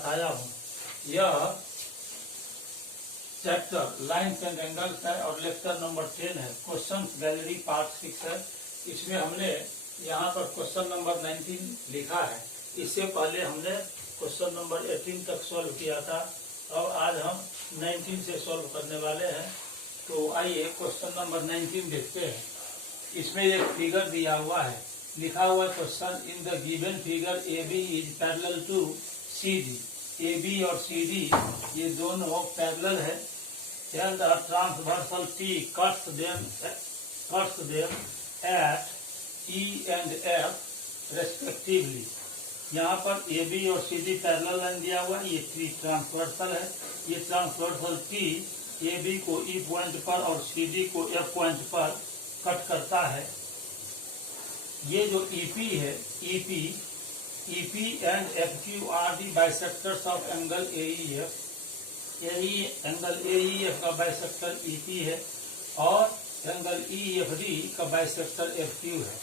बताया हूँ। यह चैप्टर लाइन्स एंड एंगल्स है और लेक्चर नंबर 10 है। क्वेश्चंस गैलरी पार्ट 6 है। इसमें हमने यहाँ पर क्वेश्चन नंबर 19 लिखा है। इससे पहले हमने क्वेश्चन नंबर 18 तक सॉल्व किया था। अब आज हम 19 से सॉल्व करने वाले हैं। तो आइए क्वेश्चन नंबर 19 देखते हैं। इसमें एक फिगर दिया हुआ है, लिखा हुआ question, in the given figure A B is parallel to C D. A B और सी डी ये दोनों पैरेलल है। And the transversal T cuts them at E and F respectively. यहाँ पर ए बी और सी डी पैरेलल लाइन दिया हुआ है, ये टी ट्रांसवर्सल है। ये ट्रांसवर्सल टी ए बी को ई पॉइंट पर और सी डी को एफ पॉइंट पर कट करता है। ये जो ईपी है, EP and F Q R the bisectors of angle AEF. Angle AEF का बाइसेक्टर ईपी है और एंगल ईएफडी का बाइसेक्टर एफक्यू है।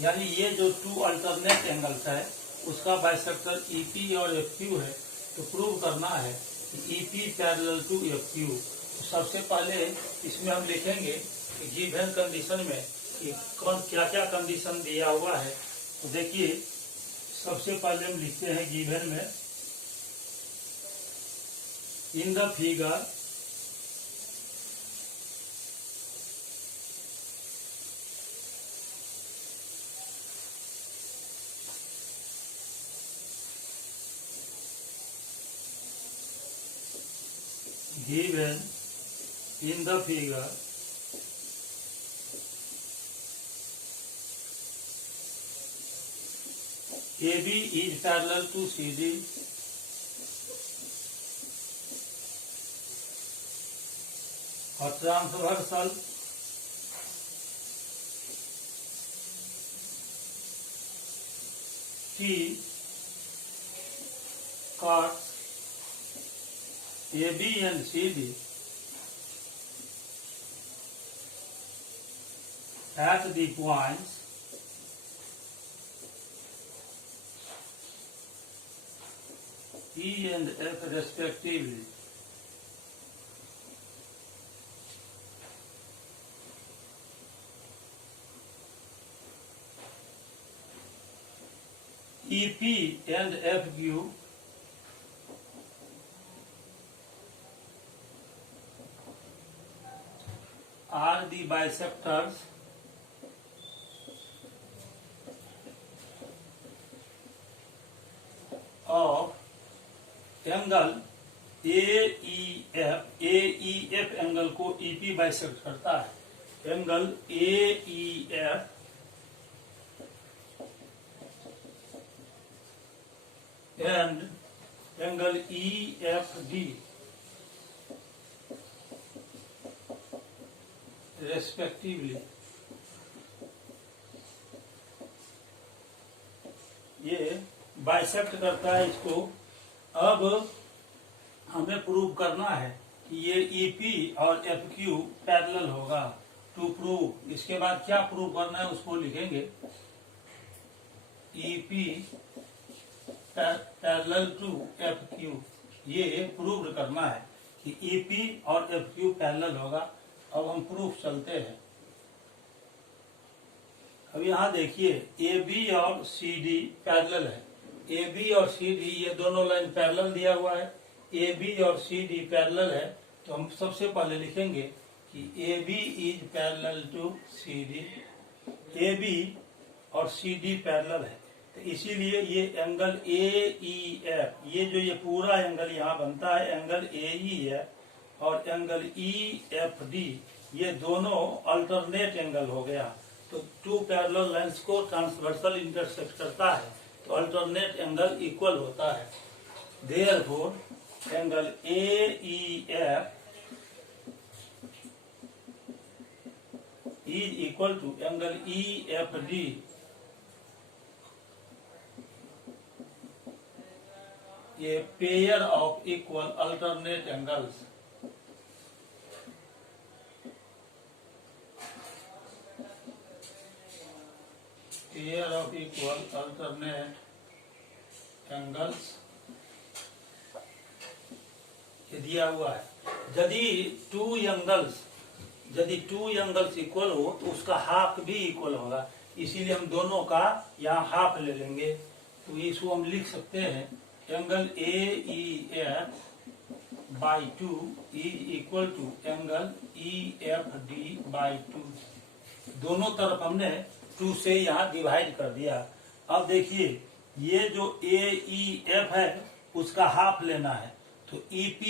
यानी ये जो टू अल्टरनेट एंगल्स है उसका बाइसेक्टर ईपी और एफक्यू है। तो प्रूव करना है कि ईपी पैरेलल टू एफक्यू। तो सबसे पहले इसमें हम लिखेंगे कि गिवन कंडीशन में कि कौन क्या क्या कंडीशन दिया हुआ है। तो देखिए, सबसे पहले हम लिखते हैं गिवन में, इन the figure given in the figure AB is parallel to CD और transversal T cuts AB and CD at the points E and F respectively. EP and FQ are the bisectors of angle AEF। AEF angle को EP bisect करता है। Angle AEF and angle EFD respectively. ये bisect करता है इसको। अब हमें prove करना है कि ये ईपी और एफक्यू पैरेलल होगा। टू प्रूव, इसके बाद क्या प्रूव करना है उसको लिखेंगे, ईपी पैरेलल टू एफक्यू। ये प्रूव करना है कि ईपी और एफक्यू पैरेलल होगा। अब हम प्रूफ चलते हैं। अब यहाँ देखिए, ए बी और सी डी पैरेलल है। ए बी और सी डी ये दोनों लाइन पैरेलल दिया हुआ है। ए बी और सी डी पैरेलल है। तो हम सबसे पहले लिखेंगे कि A B is parallel to C D. A B और सी डी पैरेलल है, तो इसीलिए ये एंगल ए ई एफ, ये जो ये पूरा एंगल यहाँ बनता है एंगल ए ई एफ और एंगल ई एफ डी, ये दोनों अल्टरनेट एंगल हो गया। तो टू पैरेलल लाइंस को ट्रांसवर्सल इंटरसेक्ट करता है, तो अल्टरनेट एंगल इक्वल होता है। Therefore angle A E F is equal to angle E F D. ये pair of equal alternate angles. Pair of equal alternate angles ये दिया हुआ है। यदि टू एंगल्स इक्वल हो तो उसका हाफ भी इक्वल होगा, इसीलिए हम दोनों का यहाँ हाफ ले लेंगे। तो इसको हम लिख सकते हैं angle AEF by 2 is equal to angle EFD by 2। दोनों तरफ हमने 2 से यहाँ डिवाइड कर दिया। अब देखिए ये जो AEF है उसका हाफ लेना है, तो EP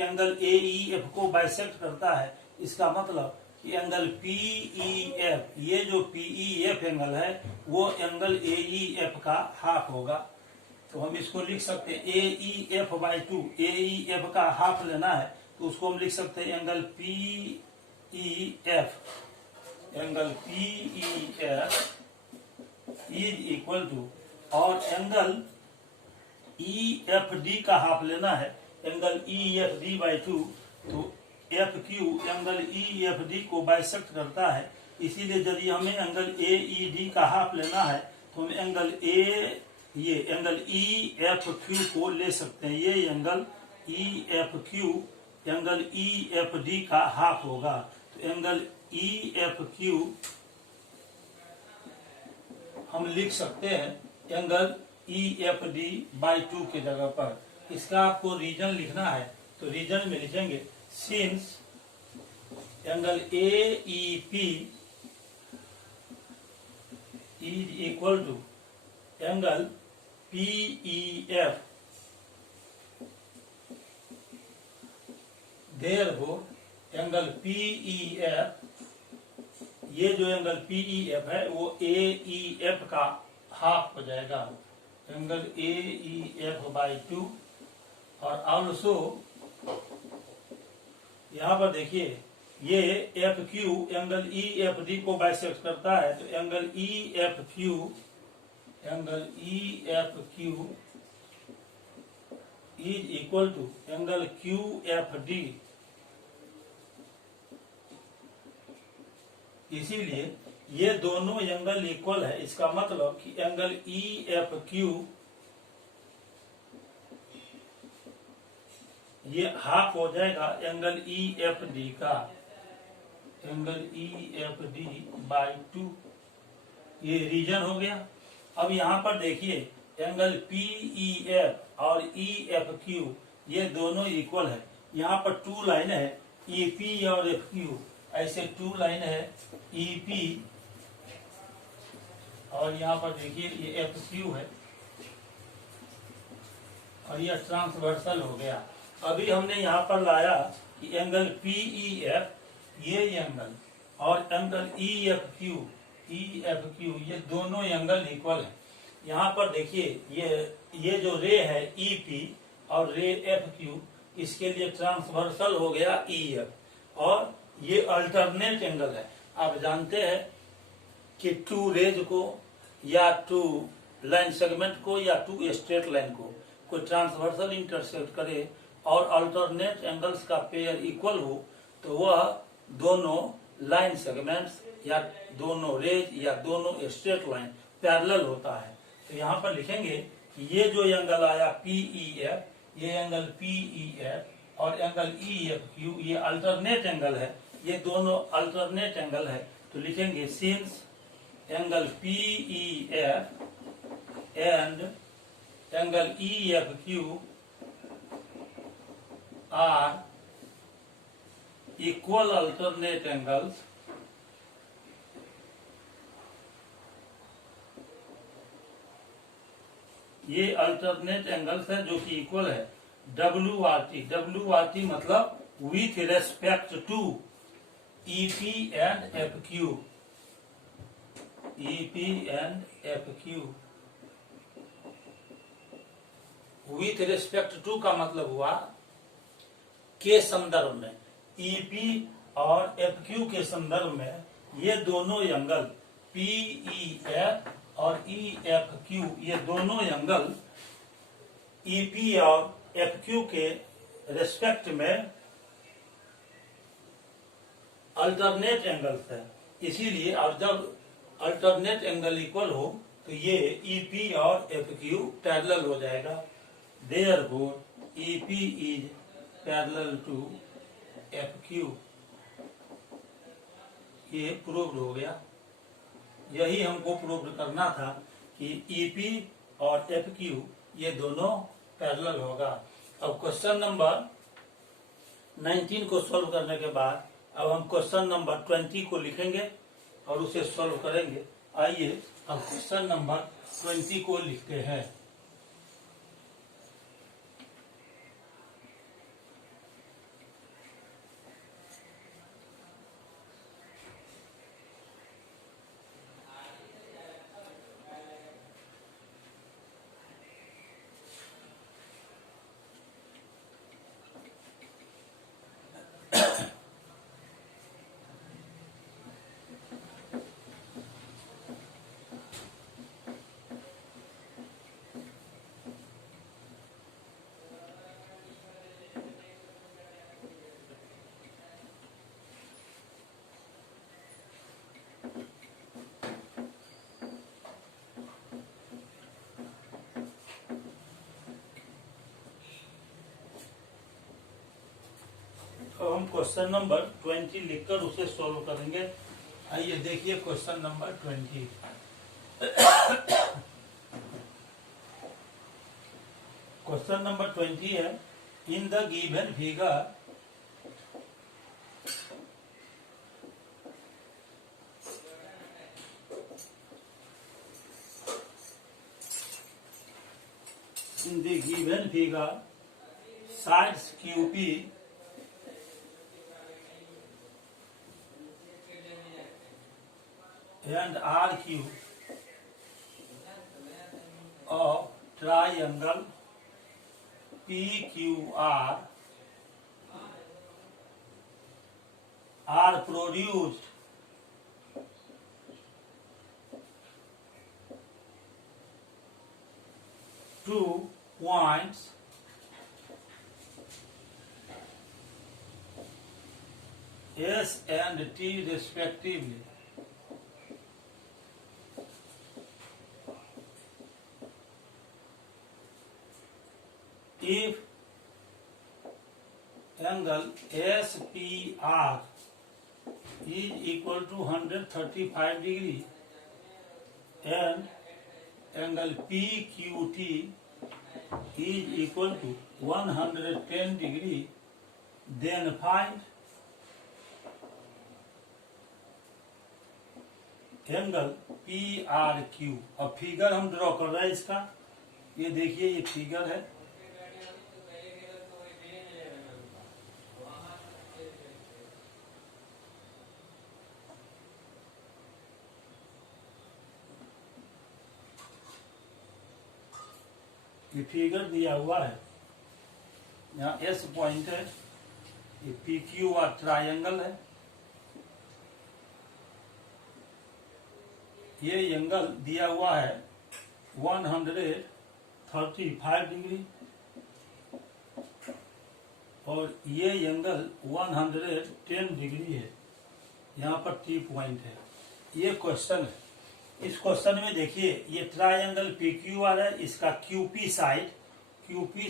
एंगल AEF को बाइसेक्ट करता है। इसका मतलब कि एंगल PEF, ये जो PEF एंगल है वो एंगल AEF का हाफ होगा। तो हम इसको लिख सकते हैं AEF बाई 2, AEF का हाफ लेना है तो उसको हम लिख सकते हैं angle PEF is equal to, और एंगल EFD का हाफ लेना है एंगल EFD बाई 2। तो FQ एंगल EFD को बाइसेक्ट करता है, इसीलिए यदि हमें एंगल AED का हाफ लेना है तो हम एंगल EFQ को ले सकते हैं। ये एंगल EFQ एंगल EFD का हाफ होगा। तो एंगल EFQ हम लिख सकते हैं एंगल EFD बाई 2 के जगह पर। इसका आपको रीजन लिखना है तो रीजन में लिखेंगे since angle AEP is equal to angle PEF, therefore angle PEF, ये जो एंगल PEF है वो AEF का हाफ हो जाएगा, एंगल AEF बाई 2। और ऑल्सो यहाँ पर देखिए ये FQ एंगल EFD को बाइसेक्ट करता है, तो angle EFQ is equal to angle QFD। इसीलिए ये दोनों एंगल इक्वल है। इसका मतलब कि एंगल EFQ ये हाफ हो जाएगा एंगल EFD का, एंगल EFD बाई 2। ये रीजन हो गया। अब यहाँ पर देखिए एंगल PEF और EFQ ये दोनों इक्वल है। यहाँ पर 2 लाइन है EP और FQ, ऐसे 2 लाइन है EP और यहाँ पर देखिए ये FQ है और ये ट्रांसवर्सल हो गया। अभी हमने यहाँ पर लाया कि एंगल PEF ये एंगल और एंगल EFQ ये दोनों एंगल इक्वल है। यहाँ पर देखिए ये जो रे है EP और रे FQ, इसके लिए ट्रांसवर्सल हो गया EF और ये अल्टरनेट एंगल है। आप जानते हैं कि 2 रेज को या 2 लाइन सेगमेंट को या 2 स्ट्रेट लाइन को कोई ट्रांसवर्सल इंटरसेक्ट करे और अल्टरनेट एंगल्स का पेयर इक्वल हो तो वह दोनों लाइन सेगमेंट्स या दोनों रेज या दोनों स्ट्रेट लाइन पैरेलल होता है। तो यहाँ पर लिखेंगे कि ये जो एंगल आया PEF, ये एंगल PEF और एंगल EFQ ये अल्टरनेट एंगल है, ये दोनों अल्टरनेट एंगल है। तो लिखेंगे since angle PEF and angle EFQ are equal alternate angles, ये अल्टरनेट एंगल्स है जो कि इक्वल है WRT मतलब with respect to EP and FQ, with respect to का मतलब हुआ के संदर्भ में, EP और FQ के संदर्भ में ये दोनों एंगल PEF और EFQ ये दोनों एंगल EP और FQ के रेस्पेक्ट में अल्टरनेट एंगल्स है। इसीलिए अब जब अल्टरनेट एंगल इक्वल हो तो ये EP और FQ पैरेलल हो जाएगा। Therefore EP is parallel to F Q, ये प्रूव्ड हो गया। यही हमको प्रूव करना था कि ईपी और एफ क्यू ये दोनों पैरेलल होगा। अब क्वेश्चन नंबर 19 को सॉल्व करने के बाद अब हम क्वेश्चन नंबर 20 को लिखेंगे और उसे सॉल्व करेंगे। आइए अब क्वेश्चन नंबर 20 को लिखते हैं। तो हम क्वेश्चन नंबर 20 लिखकर उसे सॉल्व करेंगे। आइए देखिए क्वेश्चन नंबर 20। क्वेश्चन नंबर 20 है, in the given figure sides QP and RQ of triangle PQR are produced two points S and T respectively. If angle SPR is equal to 135 degree and angle PQT is equal to 110 degree, then find angle PRQ। अब figure हम draw कर रहे हैं इसका, ये देखिए ये figure है। ये फिगर दिया हुआ है, यहाँ S पॉइंट है, ये PQR ट्रायंगल है। ये एंगल दिया हुआ है 135 डिग्री और ये एंगल 110 डिग्री है। यहाँ पर T पॉइंट है। ये क्वेश्चन है। इस क्वेश्चन में देखिए ये ट्रायंगल PQR है, इसका QP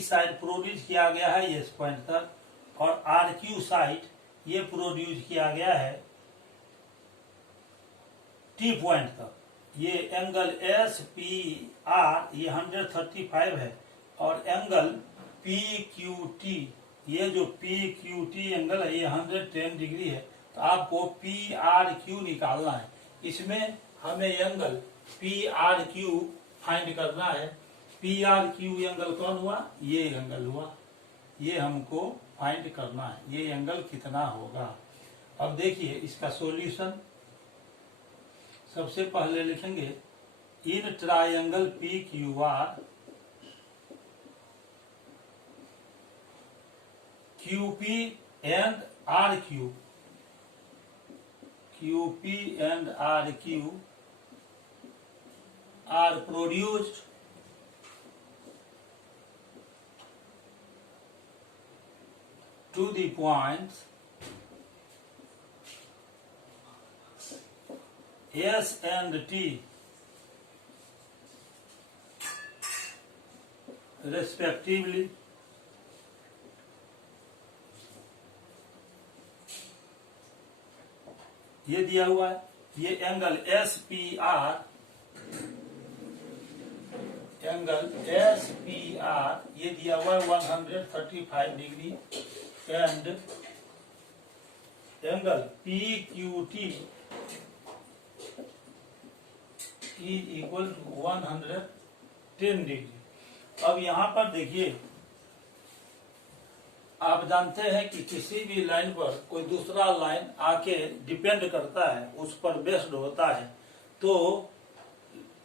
साइड प्रोड्यूस किया गया है इस पॉइंट तक, और RQ साइड ये प्रोड्यूस किया गया है T पॉइंट तक। ये एंगल SPR ये 135 है और एंगल PQT ये जो PQT एंगल है ये 110 डिग्री है। तो आपको PRQ निकालना है। इसमें हमें एंगल PRQ फाइंड करना है। PRQ एंगल कौन हुआ? ये एंगल हुआ, ये हमको फाइंड करना है। ये एंगल कितना होगा? अब देखिए इसका सॉल्यूशन सबसे पहले लिखेंगे, in triangle PQR QP and RQ are produced to the points S and T respectively. ये दिया हुआ है, ये angle S P R, angle S P R ये दिया हुआ है 135 degree, and angle P Q T is equal to 110 degree. अब यहां पर देखिए, आप जानते हैं कि किसी भी लाइन पर कोई दूसरा लाइन आके डिपेंड करता है, उस पर बेस्ड होता है, तो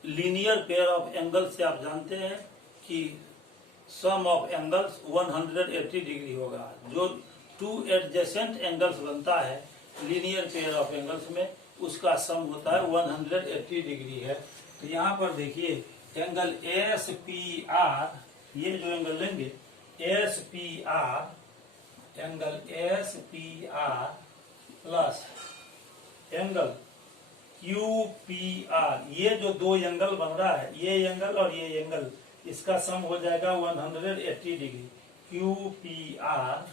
लीनियर पेयर ऑफ एंगल से आप जानते हैं कि सम ऑफ एंगल्स 180 डिग्री होगा। जो टू एडजेसेंट एंगल्स बनता है लीनियर पेयर ऑफ एंगल्स में, उसका सम होता है 180 डिग्री है। तो यहाँ पर देखिए एंगल एस पी आर, ये जो एंगल लेंगे S P R, angle S P are plus angle Q P R, ये जो दो एंगल बन रहा है, ये एंगल और ये एंगल, इसका सम हो जाएगा 180 degree. Q P R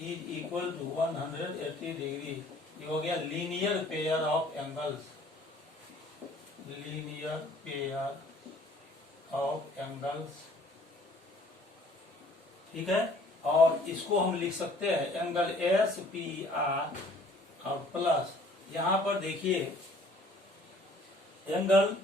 is equal to 180 degree. ये हो गया linear pair of angles, linear pair of angles, ठीक है। और इसको हम लिख सकते हैं एंगल एस पी आर और प्लस, यहां पर देखिए एंगल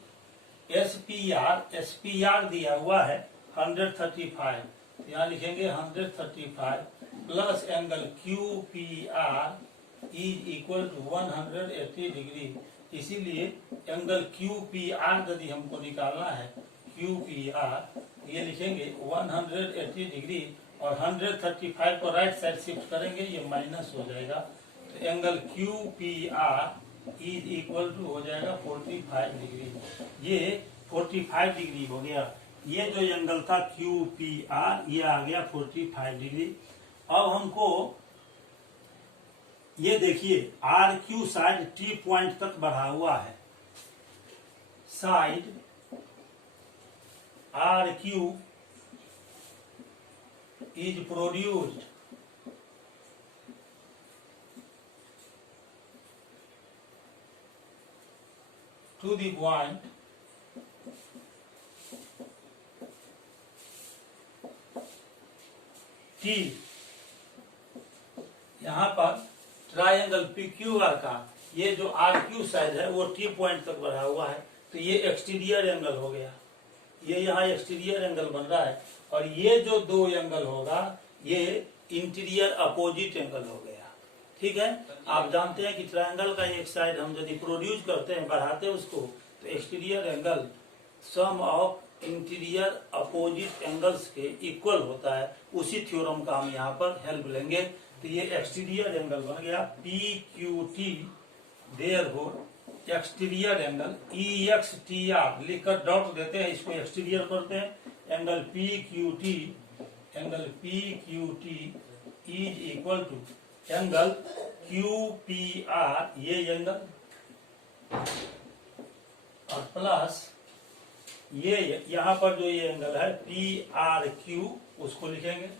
एस पी आर दिया हुआ है 135, यहाँ लिखेंगे 135 plus angle Q P R is equal to 180 degree. इसीलिए एंगल क्यू पी आर यदि हमको निकालना है, क्यू पी आर ये लिखेंगे 180 डिग्री, और 135 को राइट साइड शिफ्ट करेंगे, ये माइनस हो जाएगा। तो angle Q P R is equal to हो जाएगा 45 डिग्री। ये 45 डिग्री हो गया। ये जो एंगल था क्यू पी आर, ये आ गया 45 डिग्री। अब हमको ये देखिए R Q side T point तक बढ़ा हुआ है, side R Q is produced to the point T। यहाँ पर ट्रायंगल पी क्यू आर का ये जो आर क्यू साइड है वो टी पॉइंट तक बढ़ा हुआ है, तो ये एक्सटीरियर एंगल हो गया। ये यहाँ एक्सटीरियर एंगल बन रहा है, और ये जो दो एंगल होगा ये इंटीरियर अपोजिट एंगल हो गया, ठीक है। आप जानते हैं कि ट्रायंगल का एक साइड हम यदि प्रोड्यूस करते हैं, बढ़ाते हैं उसको, तो exterior angle sum of interior opposite angles के इक्वल होता है। उसी थ्योरम का हम यहाँ पर हेल्प लेंगे। तो ये एक्सटीरियर एंगल बन गया P Q T, therefore exterior angle E X T R लिखकर डॉट देते हैं, इसको एक्सटीरियर करते हैं। Angle P Q T, angle P Q T is equal to angle Q P R, ये एंगल, और प्लस ये यहां पर जो ये एंगल है पी आर क्यू, उसको लिखेंगे,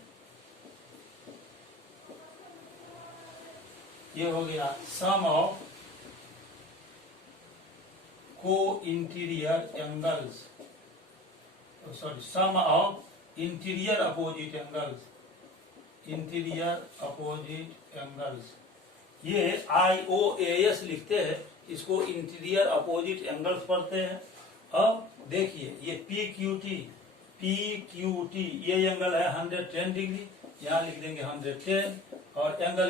ये हो गया सम ऑफ को interior angles, sorry sum of interior opposite angles, interior opposite angles. ये IOAS लिखते हैं, इसको इंटीरियर अपोजिट एंगल्स पढ़ते हैं। अब देखिए ये PQT ये एंगल है 110 डिग्री, यहाँ लिख देंगे 110, और एंगल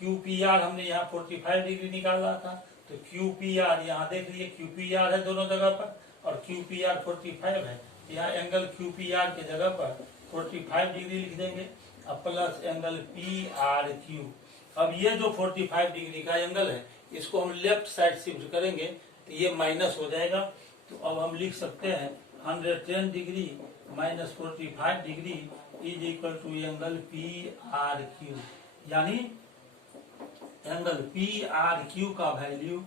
QPR हमने यहाँ 45 डिग्री निकाला था, तो QPR यहाँ देख लीजिए QPR है दोनों जगह पर, और QPR 45 है, यहाँ एंगल QPR के जगह पर 45 डिग्री लिख देंगे, अब प्लस एंगल PRQ। अब ये जो 45 डिग्री का एंगल है, इसको हम लेफ्ट साइड शिफ्ट करेंगे तो ये माइनस हो जाएगा। तो अब हम लिख सकते हैं 110 degree minus 45 degree is equal to angle PRQ, यानी एंगल PRQ का वैल्यू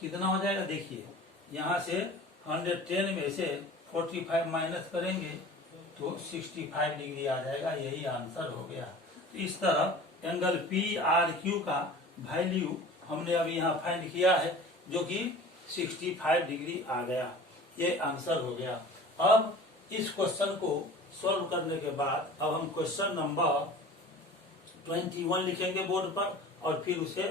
कितना हो जाएगा। देखिए यहाँ से 110 में से 45 माइनस करेंगे तो 65 डिग्री आ जाएगा, यही आंसर हो गया। तो इस तरह एंगल पी आर क्यू का वैल्यू हमने अभी यहाँ फाइंड किया है, जो कि 65 डिग्री आ गया। ये आंसर हो गया। अब इस क्वेश्चन को सॉल्व करने के बाद अब हम क्वेश्चन नंबर 21 लिखेंगे बोर्ड पर और फिर उसे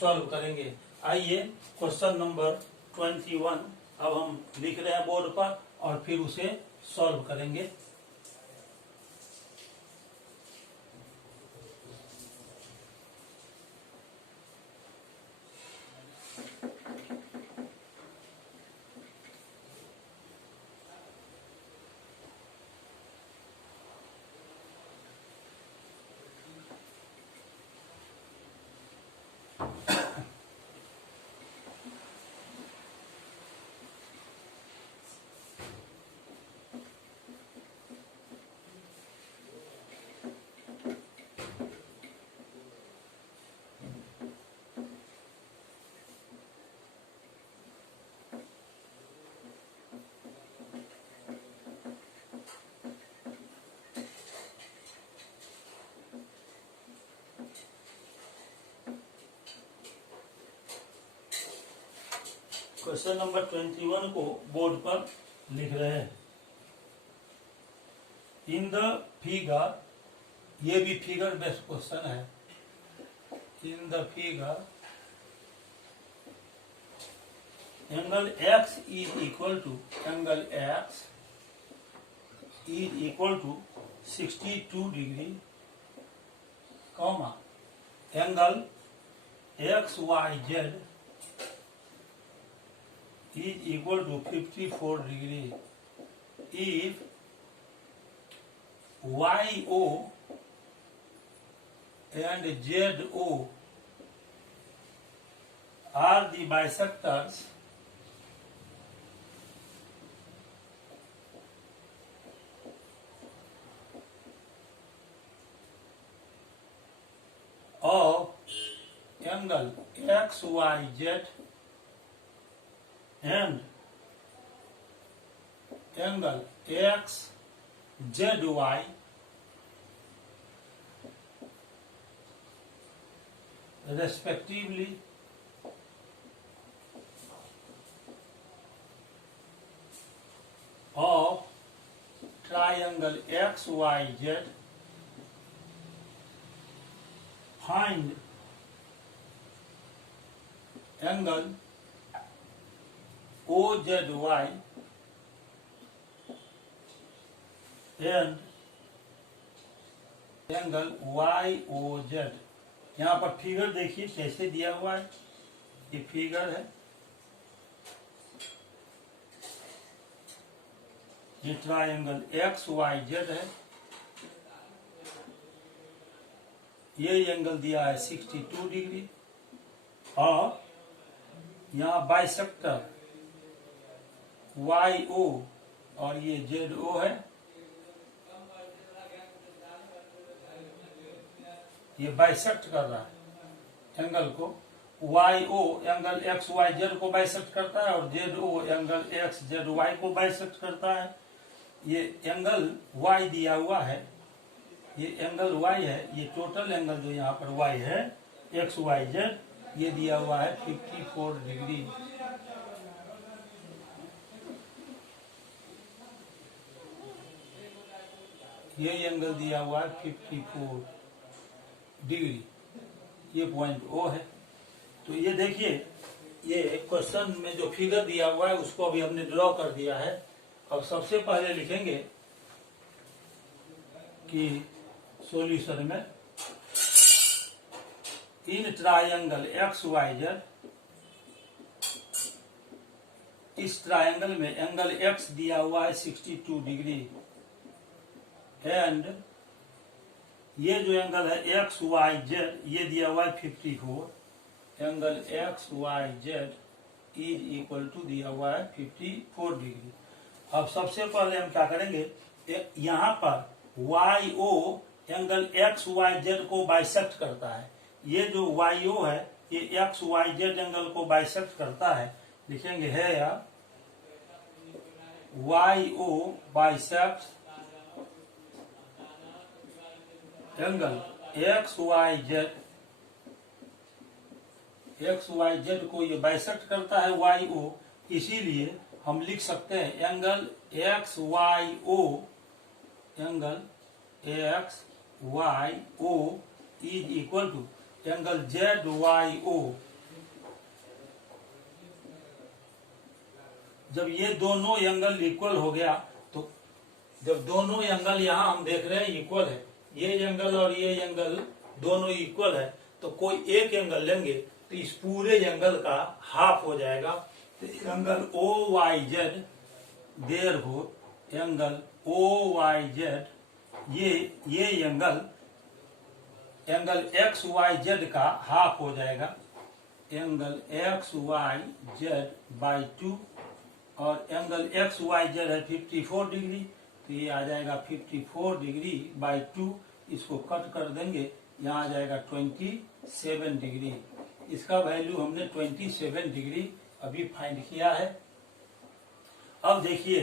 सॉल्व करेंगे। आइए क्वेश्चन नंबर 21 अब हम लिख रहे हैं बोर्ड पर और फिर उसे सॉल्व करेंगे। क्वेश्चन नंबर 21 को बोर्ड पर लिख रहे हैं। इन द फिगर, ये भी फिगर बेस्ड क्वेश्चन है। In the figure angle x is equal to 62 degree, comma angle XYZ is equal to 54 degree if YO and ZO are the bisectors of angle XYZ and angle XZY respectively of triangle XYZ, find angle OZY and angle YOZ। यहाँ पर figure देखिए कैसे दिया हुआ है, ये figure है, ये ट्रायंगल XYZ है, ये एंगल दिया है 62 डिग्री और यहाँ बाइसेक्टर YO और ये ZO है, ये बाइसेक्ट कर रहा है एंगल को। YO एंगल XYZ को बाइसेक्ट करता है और ZO एंगल XZY को बाइसेक्ट करता है। ये एंगल Y दिया हुआ है, ये एंगल Y है, ये टोटल एंगल जो यहाँ पर Y है XYZ, ये दिया हुआ है 54 डिग्री। ये एंगल दिया हुआ है 54 डिग्री, ये पॉइंट O है। तो ये देखिए, ये क्वेश्चन में जो फिगर दिया हुआ है उसको अभी हमने ड्रॉ कर दिया है। अब सबसे पहले लिखेंगे कि सॉल्यूशन में इन ट्रायंगल XYZ, इस ट्रायंगल में एंगल X दिया हुआ है 62 डिग्री एंड ये जो एंगल है XYZ ये दिया हुआ है 54, angle XYZ is equal to दिया हुआ है 54 डिग्री। अब सबसे पहले हम क्या करेंगे, यहाँ पर YO एंगल XYZ को बाइसेक्ट करता है, ये जो YO है ये XYZ एंगल को बाइसेक्ट करता है। लिखेंगे है या YO bisect angle X Y Z को ये बाइसेक्ट करता है वाई ओ, इसीलिए हम लिख सकते हैं angle X Y O, angle X Y O is equal to angle Z Y O. जब ये दोनों एंगल इक्वल हो गया, तो जब दोनों एंगल यहाँ हम देख रहे हैं इक्वल है, ये एंगल और ये एंगल दोनों इक्वल है, तो कोई एक एंगल लेंगे तो इस पूरे एंगल का हाफ हो जाएगा। तो angle O Y Z, therefore angle O Y Z, ये एंगल एक्स वाई जेड का हाफ हो जाएगा, angle X Y Z by 2, और एंगल एक्स वाई जेड है 54 डिग्री, तो ये आ जाएगा 54 डिग्री बाई 2, इसको कट कर देंगे, यहाँ आ जाएगा 27 डिग्री। इसका वैल्यू हमने 27 डिग्री अभी फाइंड किया है। अब देखिए,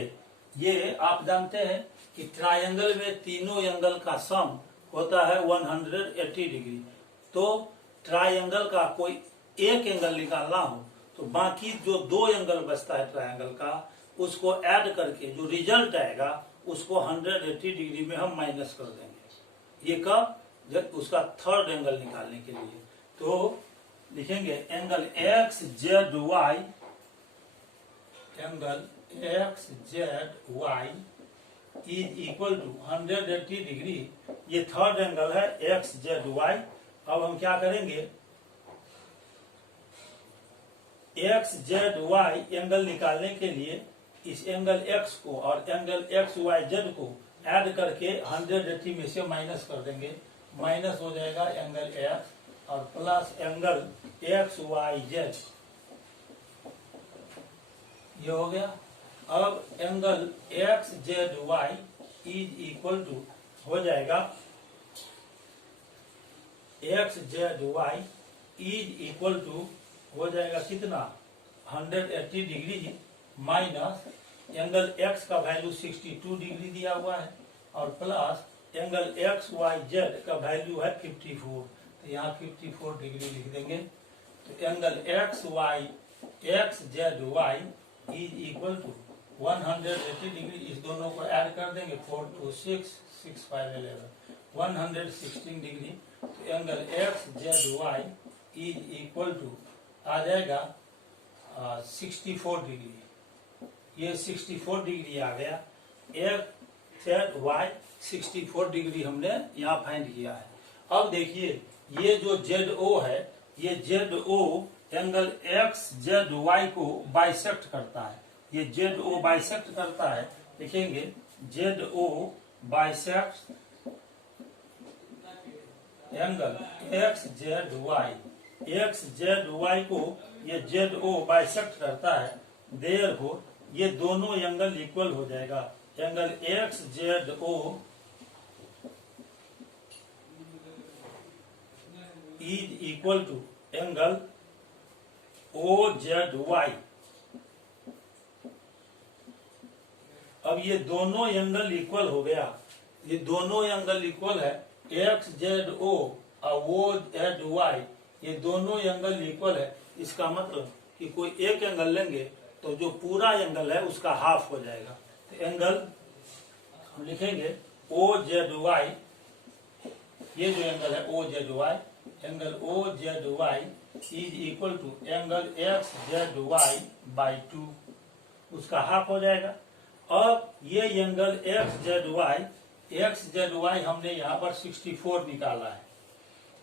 ये आप जानते हैं कि ट्रायंगल में तीनों एंगल का सम होता है 180 डिग्री। तो ट्रायंगल का कोई एक एंगल निकालना हो तो बाकी जो दो एंगल बचता है ट्रायंगल का, उसको ऐड करके जो रिजल्ट आएगा उसको 180 डिग्री में हम माइनस कर देंगे। ये कब? जब उसका थर्ड एंगल निकालने के लिए। तो लिखेंगे angle X Z Y, angle X Z Y is equal to 180 degree. ये थर्ड एंगल है एक्स जेड वाई। अब हम क्या करेंगे, एक्स जेड वाई एंगल निकालने के लिए इस एंगल एक्स को और एंगल एक्स वाई जेड को ऐड करके 180 में से माइनस कर देंगे। माइनस हो जाएगा एंगल एक्स और plus angle X Y Z, ये हो गया। अब angle X Z Y is equal to हो जाएगा, X Z Y is equal to हो जाएगा कितना, 180 डिग्री माइनस एंगल एक्स का वैल्यू 62 डिग्री दिया हुआ है और plus angle X Y Z का वैल्यू है 54, तो यहाँ 54 डिग्री लिख देंगे। तो angle X Z Y is equal to 180 degree, इस दोनों को ऐड कर देंगे, 4 2 6 6 5 11, 116 डिग्री। तो angle X Z Y is equal to आ जाएगा 64 डिग्री। ये 64 डिग्री आ गया। एक्स जेड वाई 64 डिग्री हमने यहाँ फाइंड किया है। अब देखिए, ये जो जेड ओ है, ये Z O angle X Z Y को बाइसेक्ट करता है। ये जेड ओ बाइसेक्ट करता है, लिखेंगे Z O bisect angle X Z Y. X Z Y को ये जेड ओ बाइसेक्ट करता है, देयरफॉर ये दोनों एंगल इक्वल हो जाएगा। Angle X Z O is equal to angle O Z Y. अब ये दोनों एंगल इक्वल हो गया, ये दोनों एंगल इक्वल है, एक्स जेड ओ और ओ जेड वाई, ये दोनों एंगल इक्वल है। इसका मतलब कि कोई एक एंगल लेंगे तो जो पूरा एंगल है उसका हाफ हो जाएगा। तो एंगल हम लिखेंगे ओ जेड वाई, ये जो एंगल है O Z Y, angle O Z Y is equal to angle X Z Y by 2, उसका हाफ हो जाएगा। अब ये एंगल एक्स जेड वाई हमने यहाँ पर 64 निकाला है,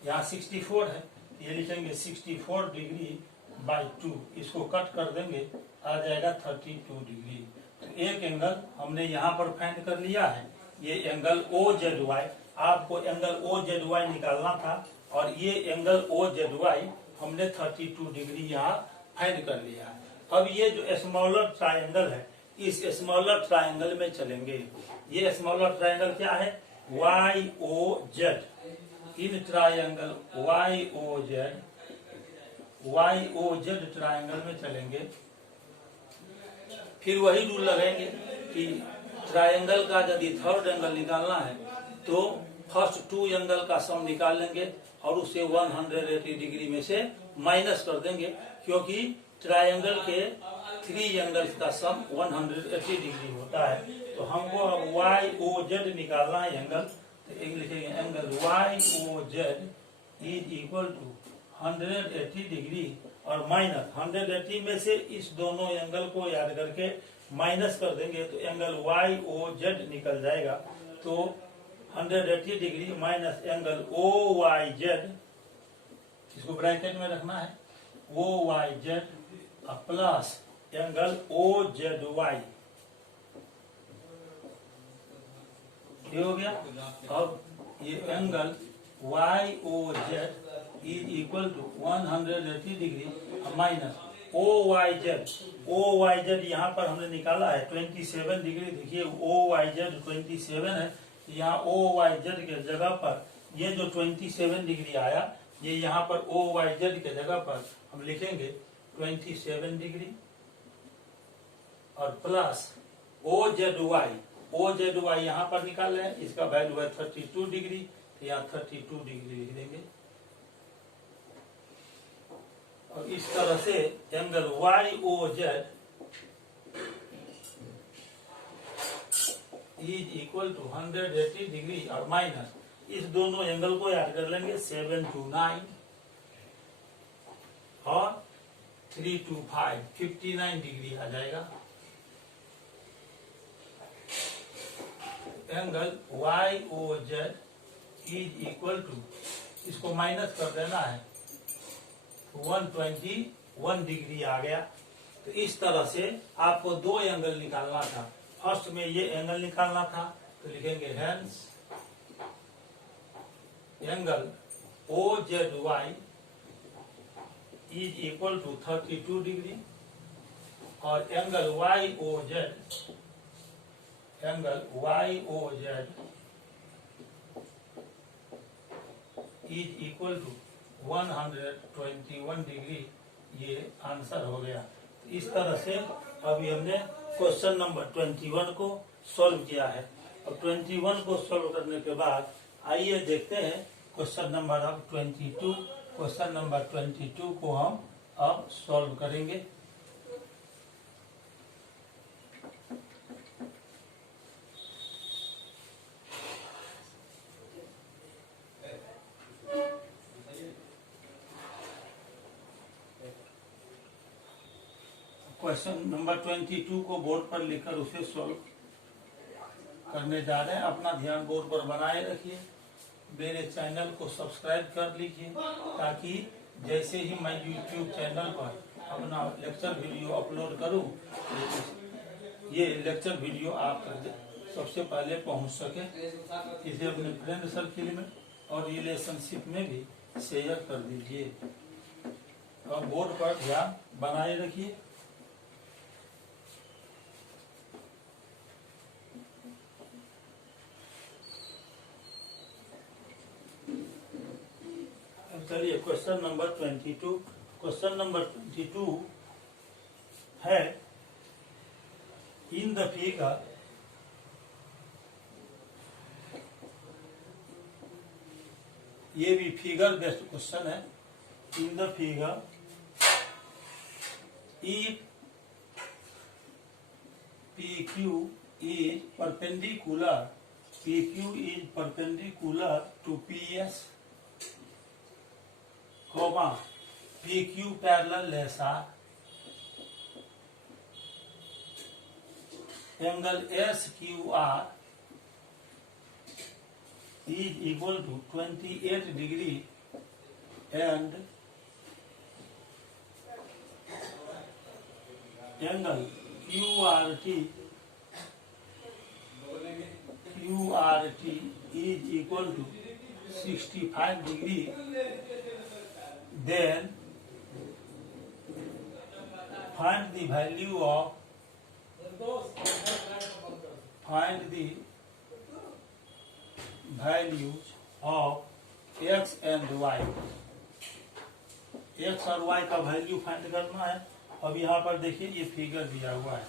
यहाँ 64 है, ये लिखेंगे 64 डिग्री बाई 2, इसको कट कर देंगे, आ जाएगा 32 डिग्री। तो एक एंगल हमने यहाँ पर फाइंड कर लिया है, ये एंगल ओ जेड वाई। आपको एंगल ओ जेड वाई निकालना था और ये एंगल ओ जेड वाई हमने 32 डिग्री यहाँ फाइंड कर लिया है। अब ये जो स्मॉलर ट्रायंगल है, इस स्मॉलर ट्रायंगल में चलेंगे। ये स्मॉलर ट्रायंगल क्या है, Y O Z. In triangle Y O Z triangle में चलेंगे। फिर वही रूल लगाएंगे कि ट्रायंगल का यदि थर्ड एंगल निकालना है तो फर्स्ट टू एंगल का सम निकाल लेंगे और उसे 180 डिग्री में से माइनस कर देंगे, क्योंकि ट्रायंगल के 3 एंगल्स का सम 180 डिग्री होता है। तो हमको अब वाई ओ जेड निकालना है एंगल, तो एक लिखेंगे angle Y O Z is equal to 180 degree और माइनस 180 में से इस दोनों एंगल को याद करके माइनस कर देंगे तो एंगल वाई ओ जेड निकल जाएगा। तो 180 degree minus angle O Y Z, इसको ब्रैकेट में रखना है, O Y Z plus angle O Z Y, ये हो गया। अब ये angle Y O Z is equal to 180 degree minus O Y Z. O Y Z यहाँ पर हमने निकाला है 27 डिग्री, देखिए ओ वाई जेड 27 है, यहाँ ओ वाई जेड के जगह पर ये जो 27 डिग्री आया, ये यहाँ पर ओ वाई जेड के जगह पर हम लिखेंगे 27 डिग्री और plus O Z Y. O Z Y यहाँ पर निकाल रहे हैं, इसका वैल्यू है 32 डिग्री, तो यहाँ 32 डिग्री लिख देंगे। और इस तरह से angle Y O Z is equal to 180 degree और माइनस इस दोनों एंगल को याद कर लेंगे 7 to 9 और 3 to 5 59 डिग्री आ जाएगा। Angle Y O Z is equal to, इसको माइनस कर देना है, 121 डिग्री आ गया। तो इस तरह से आपको 2 एंगल निकालना था। फर्स्ट में ये एंगल निकालना था, तो लिखेंगे hence angle O Z Y is equal to 32 degree और angle Y O Z, angle Y O Z is equal to 121 degree. ये आंसर हो गया। इस तरह से अभी हमने क्वेश्चन नंबर 21 को सॉल्व किया है। अब 21 को सॉल्व करने के बाद आइए देखते हैं क्वेश्चन नंबर अब 22। क्वेश्चन नंबर 22 को हम अब सॉल्व करेंगे। क्वेश्चन नंबर 22 को बोर्ड पर लिखकर उसे सॉल्व करने जा रहे हैं। अपना ध्यान बोर्ड पर बनाए रखिए, मेरे चैनल को सब्सक्राइब कर लीजिए ताकि जैसे ही मैं YouTube चैनल पर अपना लेक्चर वीडियो अपलोड करूं, ये लेक्चर वीडियो आप सबसे पहले पहुंच सके। इसे अपने फ्रेंड सर्किल में और रिलेशनशिप में भी शेयर कर दीजिए और बोर्ड पर ध्यान बनाए रखिए। चलिए क्वेश्चन नंबर 22। क्वेश्चन नंबर 22 है इन द फिगर ये भी फिगर बेस्ड क्वेश्चन है। In the figure if PQ is perpendicular, PQ is perpendicular to PS, comma PQ parallel SR, angle SQR is equal to 28 degree and angle QRT is equal to 65 degree, then find the value of values of x and y। x और y का value find करना है। अब यहाँ पर देखिए ये figure दिया हुआ है।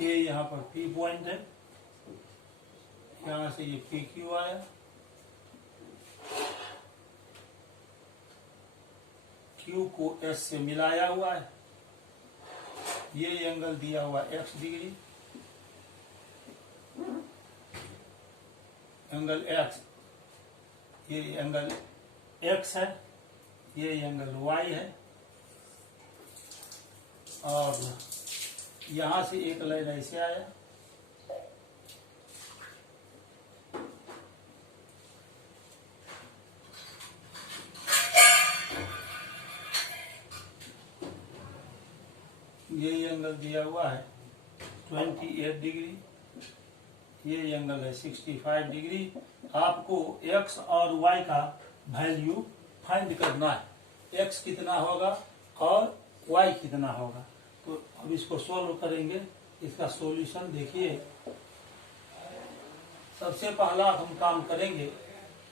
ये यहाँ पर P पॉइंट है, यहाँ से ये PQ आया, Q को S से मिलाया हुआ है, ये एंगल दिया हुआ x डिग्री, एंगल x, ये एंगल x है, ये एंगल y है, और यहां से एक लाइन ऐसे आया, ये एंगल दिया हुआ है 28 डिग्री, ये एंगल है 65 डिग्री। आपको x और y का वैल्यू फाइंड करना है, x कितना होगा और y कितना होगा। तो अब इसको सोल्व करेंगे। इसका सॉल्यूशन देखिए, सबसे पहला हम काम करेंगे,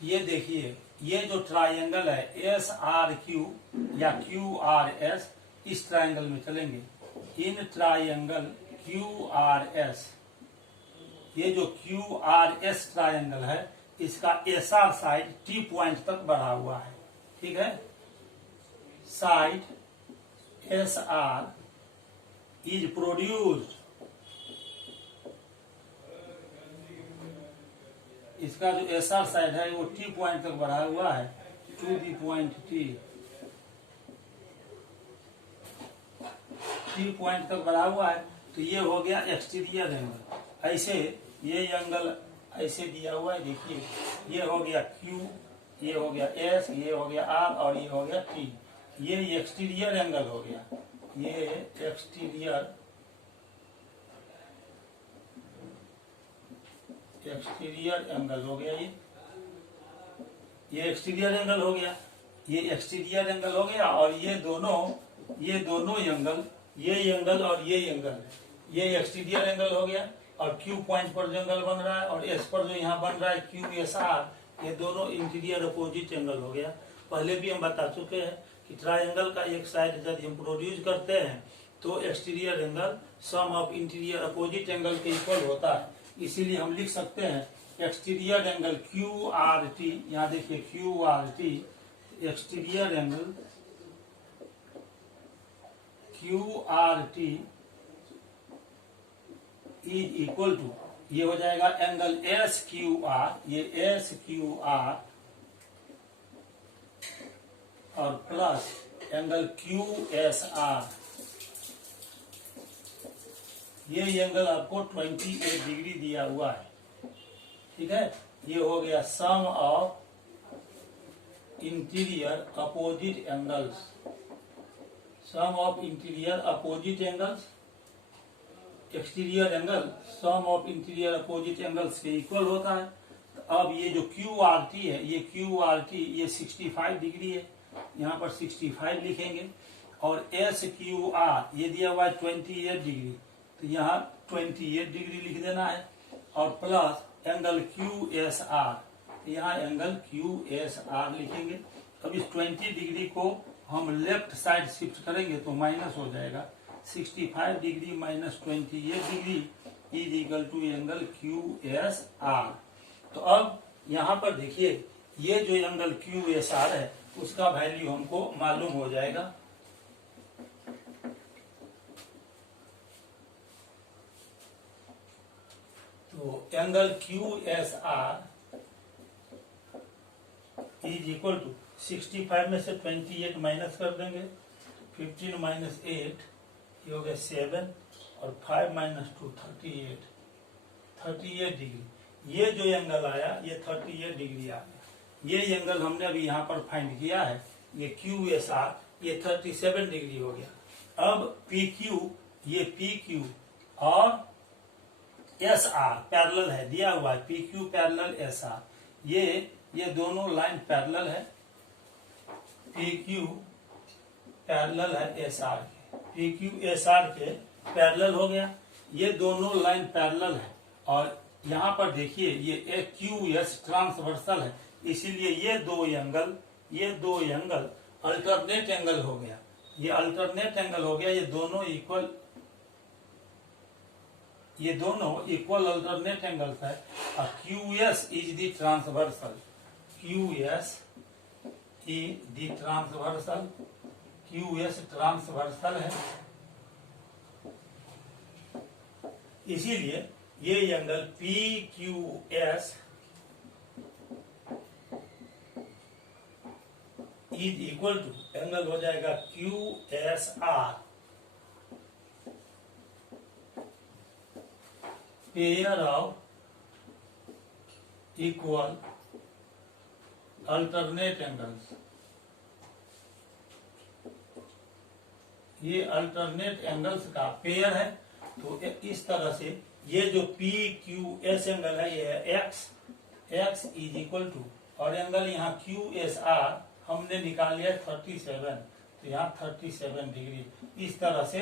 ये देखिए, ये जो ट्राइंगल है SRQ या QRS, इस ट्राइंगल में चलेंगे। इन ट्राइंगल QRS, ये जो QRS ट्राइंगल है, इसका SR साइड T पॉइंट तक बढ़ा हुआ है, ठीक है। साइड SR इज प्रोड्यूस्ड, इसका जो SR साइड है वो T पॉइंट तक बढ़ा हुआ है, to the point T point तक बढ़ा हुआ है। तो ये हो गया एक्सटीरियर एंगल। ऐसे ये एंगल ऐसे दिया हुआ है, देखिए, ये हो गया Q, ये हो गया S, ये हो गया R और ये हो गया T। ये एक्सटीरियर एंगल हो गया, ये एक्सटीरियर एंगल हो गया, ये एक्सटीरियर एंगल हो गया, ये एक्सटीरियर एंगल हो गया। और ये दोनों एंगल, ये एंगल और ये एंगल, ये एक्सटीरियर एंगल हो गया। और Q पॉइंट पर जो एंगल बन रहा है और S पर जो यहाँ बन रहा है QSR, ये दोनों इंटीरियर अपोजिट एंगल हो गया। पहले भी हम बता चुके हैं कि ट्राइंगल का एक साइड जब हम प्रोड्यूस करते हैं तो exterior angle sum of interior opposite angle के इक्वल होता है। इसीलिए हम लिख सकते हैं एक्सटीरियर एंगल QRT, यहाँ देखिए QRT, exterior angle QRT is equal to, ये हो जाएगा एंगल SQR, ये SQR और प्लस एंगल QSR, ये एंगल आपको 28 डिग्री दिया हुआ है, ठीक है। ये हो गया sum of interior opposite angles, sum of interior opposite angles, exterior angle sum of interior opposite angles के इक्वल होता है। तो अब ये जो QRT है, ये QRT ये 65 डिग्री है, यहाँ पर 65 लिखेंगे। और SQR ये दिया हुआ है 28 डिग्री, तो यहाँ 28 डिग्री लिख देना है। और प्लस एंगल QSR, तो यहाँ एंगल QSR लिखेंगे। अब इस 20 डिग्री को हम लेफ्ट साइड शिफ्ट करेंगे तो माइनस हो जाएगा, 65 degree minus 28 degree is equal to angle QSR। तो अब यहाँ पर देखिए, ये जो एंगल QSR है उसका वैल्यू हमको मालूम हो जाएगा। तो angle QSR is equal to 65 में से 28 माइनस कर देंगे, 15 माइनस 8 ये हो गया 7 और 5 माइनस 2 38 डिग्री। ये जो एंगल आया ये 38 डिग्री आ गया। ये एंगल हमने अभी यहाँ पर फाइंड किया है, ये QSR ये 37 डिग्री हो गया। अब PQ, ये PQ और SR पैरेलल है, दिया हुआ है PQ पैरेलल SR, ये दोनों लाइन पैरेलल है, PQ पैरेलल है SR के, PQ SR के पैरेलल हो गया। ये दोनों लाइन पैरेलल है और यहाँ पर देखिए ये QS ट्रांसवर्सल है, इसीलिए ये दो एंगल अल्टरनेट एंगल हो गया। ये अल्टरनेट एंगल हो गया, ये दोनों इक्वल ये दोनों इक्वल अल्टरनेट एंगल्स है और QS is the transversal, QS is the transversal, QS transversal है। इसीलिए ये angle PQS is equal to angle हो जाएगा QSR, pair of equal alternate angles. ये अल्टरनेट एंगल्स का पेयर है। तो इस तरह से ये जो PQS एंगल है ये है x इज इक्वल टू, और एंगल यहाँ QSR हमने निकाल लिया 37, तो यहाँ 37 डिग्री। इस तरह से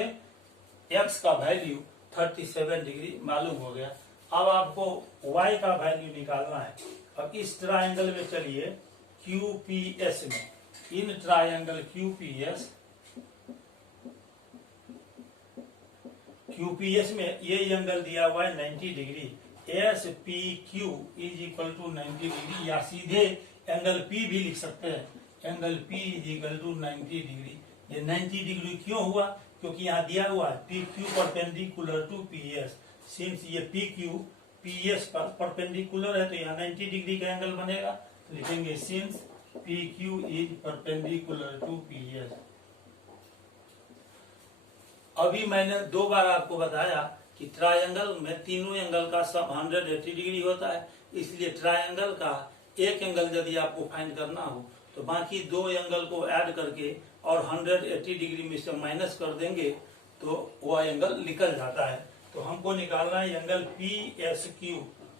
x का वैल्यू 37 डिग्री मालूम हो गया। अब आपको y का वैल्यू निकालना है। अब इस ट्रायंगल में चलिए QPS में, इन ट्रायंगल QPS में ये एंगल दिया हुआ है 90 degree, SPQ is equal to 90 degree, या सीधे एंगल P भी लिख सकते हैं, angle P is equal to 90 degree. ये 90 डिग्री क्यों हुआ? क्योंकि यहाँ दिया हुआ है PQ perpendicular to PS। Since ये PQ PS पर परपेंडिकुलर है तो यहाँ 90 डिग्री का एंगल बनेगा। तो लिखेंगे since PQ is perpendicular to PS। अभी मैंने 2 बार आपको बताया कि ट्रायंगल में तीनों एंगल का सम 180 डिग्री होता है। इसलिए ट्रायंगल का एक एंगल यदि आपको फाइंड करना हो तो बाकी 2 एंगल को ऐड करके और 180 डिग्री में से माइनस कर देंगे तो वह एंगल निकल जाता है। तो हमको निकालना है एंगल PSQ,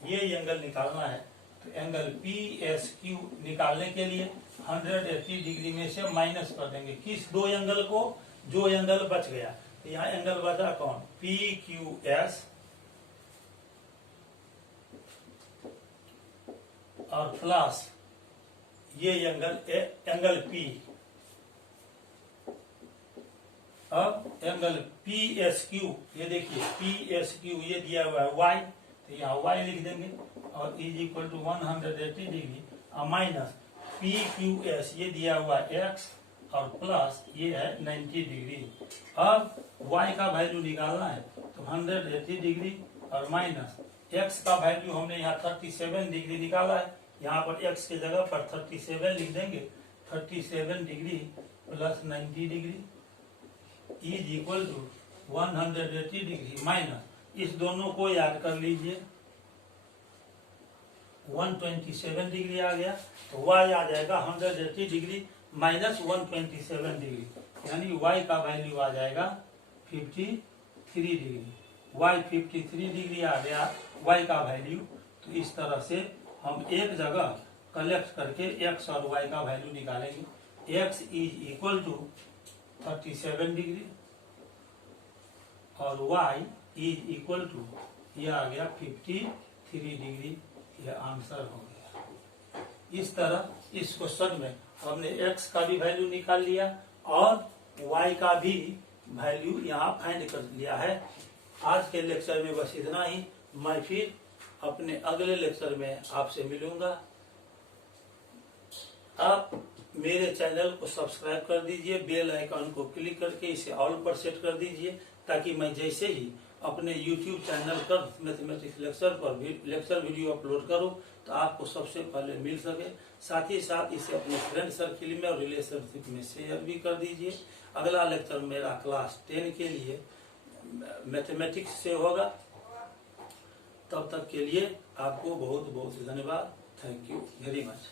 ये एंगल निकालना है। तो एंगल PSQ निकालने के लिए 180 डिग्री में से माइनस कर देंगे किस 2 एंगल को? जो एंगल बच गया। तो यहाँ एंगल बचा कौन? PQS और प्लस ये एंगल P। अब एंगल PSQ, ये देखिए PSQ ये दिया हुआ है y, तो यहाँ y लिख देंगे और इज इक्वल टू 180 डिग्री और माइनस PQS ये दिया हुआ है x और प्लस ये है 90 डिग्री। अब y का वैल्यू निकालना है तो 180 डिग्री और माइनस x का वैल्यू हमने यहाँ 37 डिग्री निकाला है। यहाँ पर x की जगह पर 37 लिख देंगे। 37 degree plus 90 degree is equal to 180 degree minus इस दोनों को याद कर लीजिए 127 डिग्री आ गया। तो y आ जाएगा 180 डिग्री माइनस 127 डिग्री, यानी y का वैल्यू आ जाएगा 53 डिग्री। y 53 डिग्री आ गया y का वैल्यू। तो इस तरह से हम एक जगह कलेक्ट करके x और y का वैल्यू निकालेंगे। x इज इक्वल टू 37 डिग्री और y इज इक्वल टू ये आ गया 53 डिग्री। यह आंसर हो गया। इस तरह इस क्वेश्चन में हमने x का भी वैल्यू निकाल लिया और y का भी वैल्यू यहाँ फाइंड कर लिया है। आज के लेक्चर में बस इतना ही। मैं फिर अपने अगले लेक्चर में आपसे मिलूंगा। आप मेरे चैनल को सब्सक्राइब कर दीजिए, बेल आइकन को क्लिक करके इसे ऑल पर सेट कर दीजिए, ताकि मैं जैसे ही अपने YouTube चैनल पर मैथमेटिक्स लेक्चर वीडियो अपलोड करूं तो आपको सबसे पहले मिल सके। साथ ही साथ इसे अपने फ्रेंड सर्किल में और रिलेशनशिप में शेयर भी कर दीजिए। अगला लेक्चर मेरा क्लास 10 के लिए मैथमेटिक्स से होगा। तब तक के लिए आपको बहुत बहुत धन्यवाद। Thank you very much.